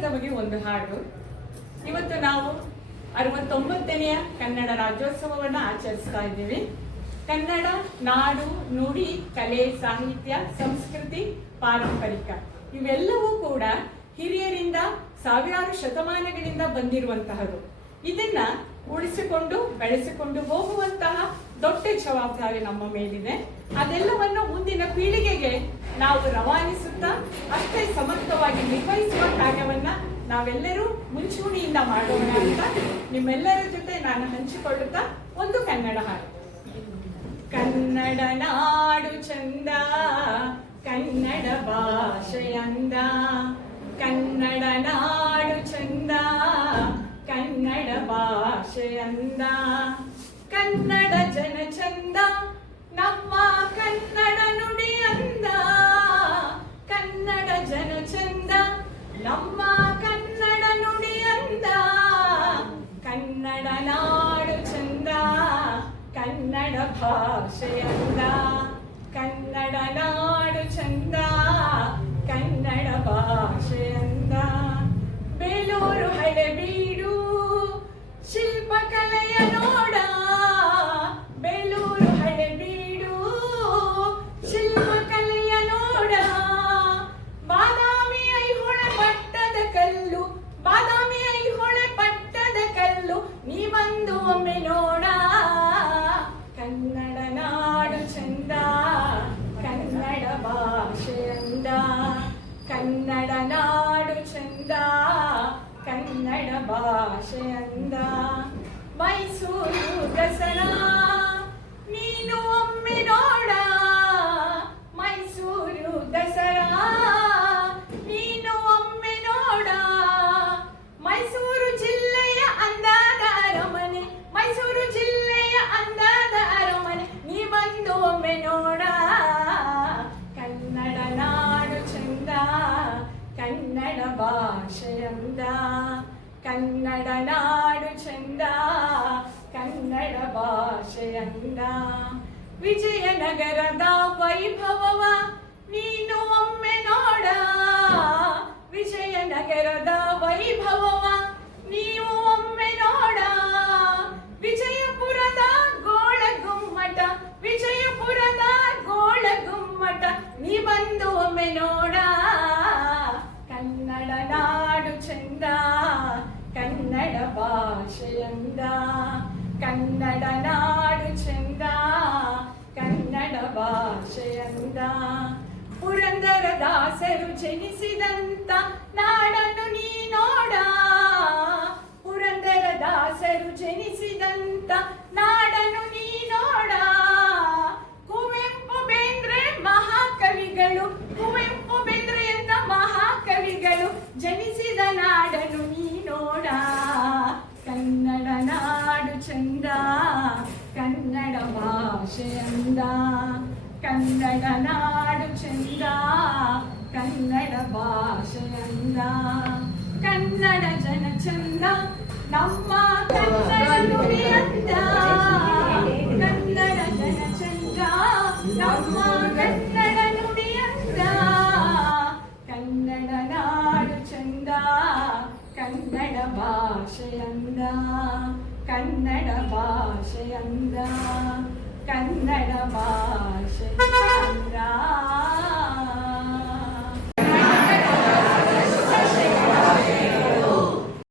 ಕನ್ನಡದ ಬಗ್ಗೆ ಒಂದು ಹಾಡು. ಇವತ್ತು ನಾವು ಅರವತ್ತೊಂಬತ್ತನೆಯ ಕನ್ನಡ ರಾಜ್ಯೋತ್ಸವವನ್ನ ಆಚರಿಸ್ತಾ ಇದ್ದೀವಿ. ಕನ್ನಡ, ನಾಡು, ನುಡಿ, ಕಲೆ, ಸಾಹಿತ್ಯ, ಸಂಸ್ಕೃತಿ, ಪಾರಂಪರಿಕ ಇವೆಲ್ಲವೂ ಕೂಡ ಹಿರಿಯರಿಂದ ಸಾವಿರಾರು ಶತಮಾನಗಳಿಂದ ಬಂದಿರುವಂತಹದು. ಇದನ್ನ ಉಳಿಸಿಕೊಂಡು, ಬೆಳೆಸಿಕೊಂಡು ಹೋಗುವಂತಹ ದೊಡ್ಡ ಜವಾಬ್ದಾರಿ ನಮ್ಮ ಮೇಲಿದೆ. ಅದೆಲ್ಲವನ್ನು ಮುಂದಿನ ಪೀಳಿಗೆಗೆ ನಾವು ರವಾನಿಸುತ್ತಾ, ಅಷ್ಟೇ ಸಮರ್ಥವಾಗಿ ನಿರ್ವಹಿಸುವ ನಾವೆಲ್ಲರೂ ಮುಂಚೂಣಿಯಿಂದ ಮಾಡೋಣ ಅಂತ ನಿಮ್ಮೆಲ್ಲರ ಜೊತೆ ನಾನು ಹಂಚಿಕೊಳ್ಳುತ್ತಾ ಒಂದು ಕನ್ನಡ ಹಾಡು. ಕನ್ನಡ ನಾಡು ಚಂದ, ಕನ್ನಡ ಭಾಷೆಯಂದ ಕನ್ನಡ ನಾಡು ಚಂದ, ಕನ್ನಡ ಭಾಷೆಯಂದ ಕನ್ನಡ ಜನ ಚಂದ, ನಮ್ಮ ಕನ್ನಡ ನುಡಿ ಅಂದ. ಕನ್ನಡ ಜನ ಚಂದ, ನಮ್ಮ ಕನ್ನಡ ನಾಡು ಚಂದ ಕನ್ನಡ ಭಾಷೆಯಂದ ಕನ್ನಡ ನಾಡು ಚಂದ ಕನ್ನಡ ಭಾಷೆಯಂದ ಬೇಲೂರು ಹಳೆಬೀಡು ಶಿಲ್ಪಕಲೆಯ ನೋಡ ಬೇಲೂರು ಹಳೆಬೀಡು ಶಿಲ್ಪಕಲೆಯ ನೋಡ ಬಾದಾಮಿ ಐಹೊಳೆ ಪಟ್ಟದ ಕಲ್ಲು ಬಾದಾಮಿ ಕನ್ನಡ ಭಾಷೆಯಂದ ಮೈಸೂರು ದಸರಾ, ನೀನು ಒಮ್ಮೆ ನೋಡ. ಮೈಸೂರು ದಸರಾ, ನೀನು ಒಮ್ಮೆ ನೋಡ. ಮೈಸೂರು ಜಿಲ್ಲೆಯ ಅಂದಾದ ಅರಮನೆ, ಮೈಸೂರು ಜಿಲ್ಲೆಯ ಅಂದಾದ ಅರಮನೆ, ನೀ ಬಂದು ಒಮ್ಮೆ ನೋಡ. ಕನ್ನಡ ನಾಡು ಚಂದ ಕನ್ನಡ ಭಾಷೆಯಂದ ವಿಜಯನಗರದ ವೈಭವವ ನೀನು ಒಮ್ಮೆ ನೋಡ ವಿಜಯನಗರದ ವೈಭವವ ನೀವು ಒಮ್ಮೆ ನೋಡ ವಿಜಯಪುರದ ಗೋಳ ಗುಮ್ಮಟ ವಿಜಯಪುರದ ಗೋಳ ಗುಮ್ಮಟ ನೀ ಬಂದು ಒಮ್ಮೆ ನೋಡ ಕನ್ನಡ ಭಾಷೆಯಂದ ಕನ್ನಡ ನಾಡು ಚಂದ ಕನ್ನಡ ಭಾಷೆಯಂದ ಪುರಂದರ ದಾಸರು ಜನಿಸಿದಂತ ನಾಡನ್ನು ನೀ ನೋಡ. ಪುರಂದರ ದಾಸರು ಜನಿಸಿದಂತ ನಾಡನ್ನು ನೀ ನೋಡ. ಕುವೆಂಪು, ಬೇಂದ್ರೆ, ಮಹಾಕವಿಗಳು ಕುವೆಂಪು కన్ననాడు చంద కన్నడ భాషయంద కన్నడ జన చంద నమ్మ కన్నడ నుడి అంద కన్నడ జన చంద నమ్మ కన్నడ నుడి అంద కన్నడ నాడు చంద కన్నడ భాషయంద కన్నడ భాషయంద కన్నడ భాష